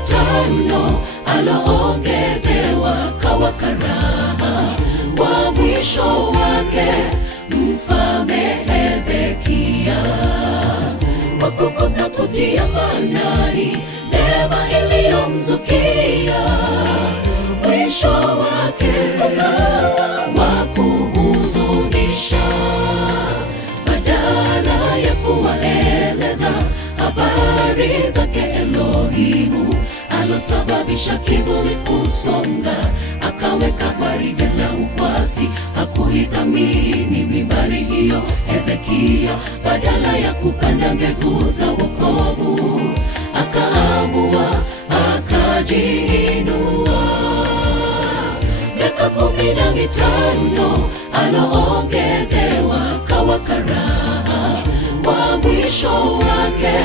mitano aloongezewa kawa karaha. Wa mwisho wake Mfalme Hezekia, kwa kukosa kutia maanani neema iliyomzukia, mwisho wake ukawa wa kuhuzunisha. Badala ya kuwaeleza habari zake Elohimu alosababisha kivuli kusonga, akaweka gwaride la ukwasi. Hakuithamini mimbari hiyo Hezekia, badala ya kupanda mbegu za wokovu akaamua akajiinua. Miaka 15 aloongezewa kawa karaha. Wa mwisho wake